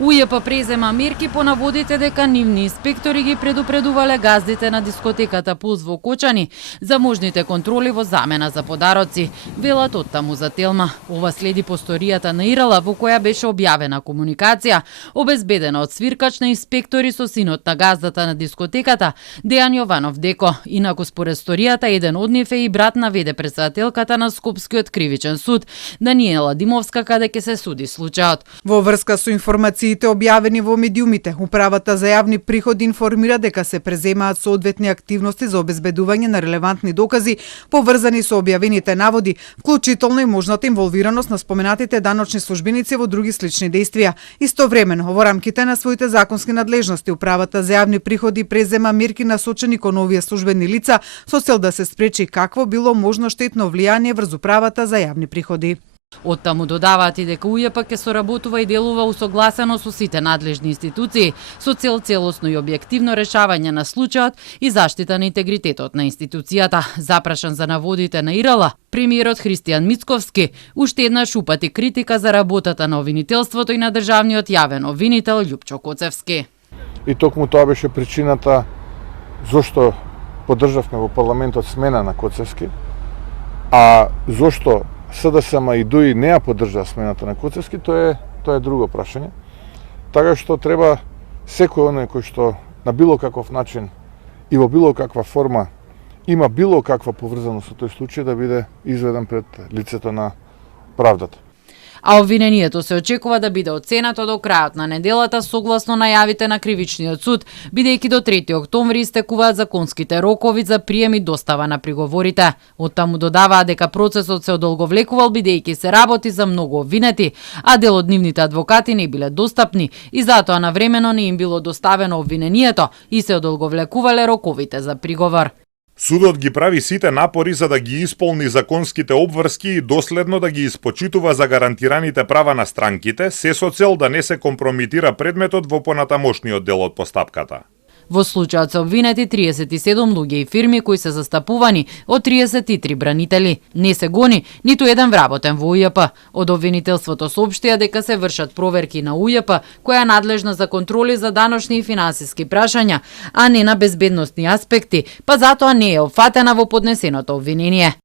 УЈП презема мерки по наводите дека нивни инспектори ги предупредувале газдите на дискотеката Пулс во Кочани за можните контроли во замена за подароци, велат оттаму за Телма. Ова следи по сторијата на Ирала во која беше објавена комуникација, обезбедена од свиркач на инспектори со синот на газдата на дискотеката, Дејан Јованов Деко. Инаку според сторијата, еден од нив е и брат на веде председателката на Скопскиот кривичен суд, Даниела Димовска, каде ќе се суди случајот. Во врска со информациите објавени во медиумите, Управата за јавни приходи информира дека се преземаат соодветни активности за обезбедување на релевантни докази поврзани со објавените наводи, вклучително и можната инволвираност на споменатите даночни службеници во други слични действија. Истовремено, во рамките на своите законски надлежности, Управата за јавни приходи презема мерки насочени кон овие службени лица со цел да се спречи какво било можно штетно влијание врз Управата за јавни приходи. Оттаму додаваат и дека УЈП ќе соработува и делува усогласено со сите надлежни институции со цел целосно и објективно решавање на случајот и заштита на интегритетот на институцијата. Запрашан за наводите на Ирала, премиерот Христијан Мицковски уште еднаш упати критика за работата на обвинителството и на државниот јавен обвинител Љупчо Коцевски. И токму тоа беше причината зошто поддржавме во парламентот смена на Коцевски, а зошто СДСМ и ДУИ не ја поддржаа смената на Коцевски, тоа е друго прашање. Така што треба секој оној кој што на било каков начин и во било каква форма има било каква поврзаност со тој случај да биде изведен пред лицето на правдата. А обвинението се очекува да биде оценето до крајот на неделата согласно најавите на Кривичниот суд, бидејќи до 3 октомври истекуваат законските рокови за прием и достава на приговорите. Оттаму додаваа дека процесот се одолговлекувал бидејќи се работи за многу обвинети, а дел од нивните адвокати не биле достапни и затоа навремено не им било доставено обвинението и се одолговлекувале роковите за приговор. Судот ги прави сите напори за да ги исполни законските обврски и доследно да ги испочитува за гарантираните права на странките, се со цел да не се компромитира предметот во понатамошниот дел од постапката. Во случајот се обвинети 37 луѓе и фирми кои се застапувани од 33 бранители. Не се гони ниту еден вработен во УЈП. Од обвинителството соопштија дека се вршат проверки на УЈП, која е надлежна за контроли за даночни и финансиски прашања, а не на безбедносни аспекти, па затоа не е опфатена во поднесеното обвинение.